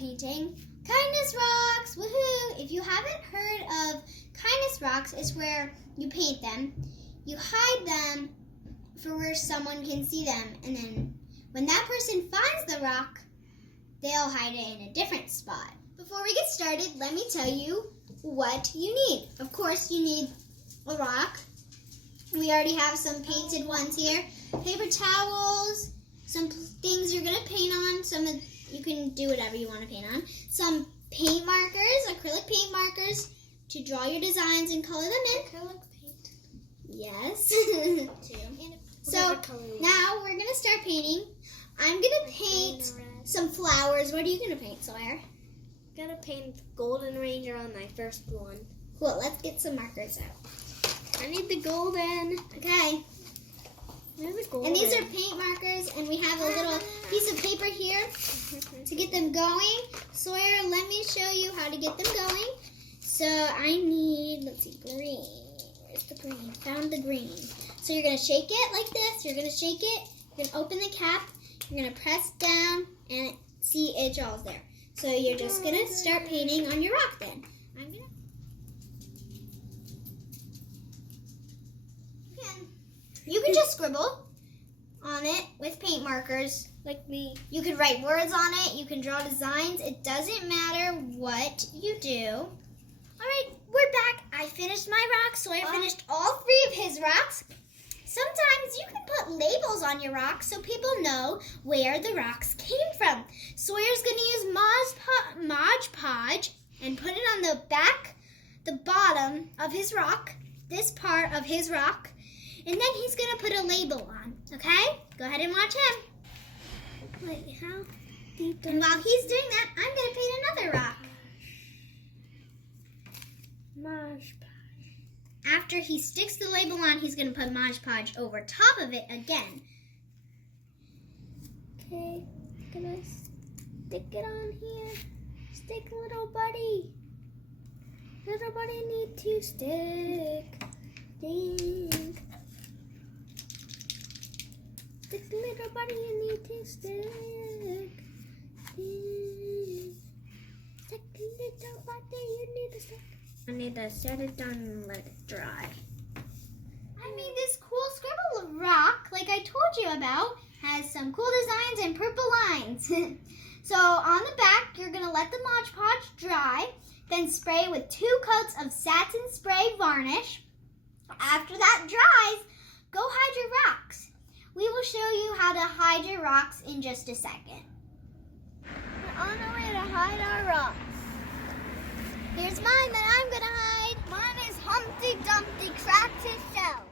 painting kindness rocks. Woohoo! If you haven't heard of kindness rocks, it's where you paint them, you hide them for where someone can see them, and then when that person finds the rock, they'll hide it in a different spot. Before we get started, let me tell you what you need. Of course, you need a rock. We already have some painted ones here. Paper towels, some things you're gonna paint on. You can do whatever you want to paint on. Some paint markers, acrylic paint markers, to draw your designs and color them in. Acrylic paint. Yes. So now we're gonna start painting. I'm gonna paint some flowers. What are you gonna paint, Sawyer? I'm gonna paint the Golden Ranger on my first one. Cool. Let's get some markers out. I need the golden. Okay. There's a golden. And these are paint markers, and we have a little piece of paper here to get them going. Sawyer, let me show you how to get them going. So I need, let's see, green. Where's the green? Found the green. So you're going to shake it like this. You're going to shake it. You're going to open the cap. You're going to press down, and see it draws there. So you're just going to start painting on your rock then. You can just scribble on it with paint markers. Like me. You can write words on it. You can draw designs. It doesn't matter what you do. All right, we're back. I finished my rocks. Sawyer finished all 3 of his rocks. Sometimes you can put labels on your rocks so people know where the rocks came from. Sawyer's going to use Mod Podge and put it on the bottom of his rock, this part of his rock. And then he's going to put a label on, okay? Go ahead and watch him. Wait, how deep? And while he's doing that, I'm going to paint another rock. Mod Podge. After he sticks the label on, he's going to put Mod Podge over top of it again. Okay, gonna stick it on here. Stick, little buddy. Little buddy need to stick. Stick. Stick, little buddy, you need to stick. Stick, little buddy, you need to stick. I need to set it down and let it dry. I made this cool scribble rock, like I told you about, has some cool designs and purple lines. So on the back, you're going to let the Mod Podge dry, then spray with 2 coats of satin spray varnish. After that dries, go hide your rocks. We will show you how to hide your rocks in just a second. We're on our way to hide our rocks. Here's mine that I'm going to hide. Mine is Humpty Dumpty cracked his shell.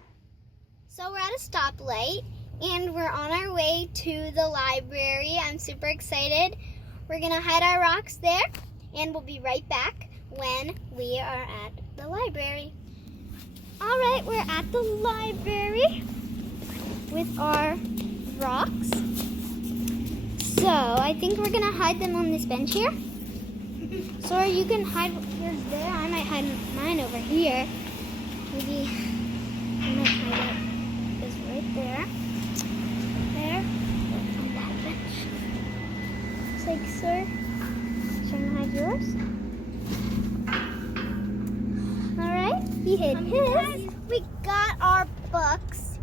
So we're at a stoplight, and we're on our way to the library. I'm super excited. We're going to hide our rocks there, and we'll be right back when we are at the library. All right, we're at the library with our rocks. So I think we're gonna hide them on this bench here. So you can hide yours there. I might hide mine over here. Maybe I might hide it this right there. There. On that bench. It's like, sir, trying to hide yours. He hid his. We got our books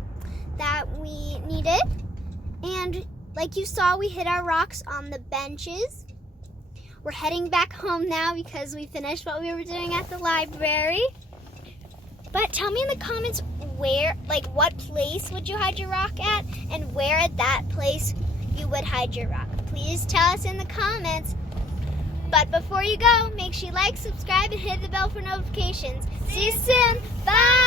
that we needed. And like you saw, we hid our rocks on the benches. We're heading back home now because we finished what we were doing at the library. But tell me in the comments what place would you hide your rock at, and where at that place you would hide your rock. Please tell us in the comments. But before you go, make sure you like, subscribe, and hit the bell for notifications. See you soon. Bye!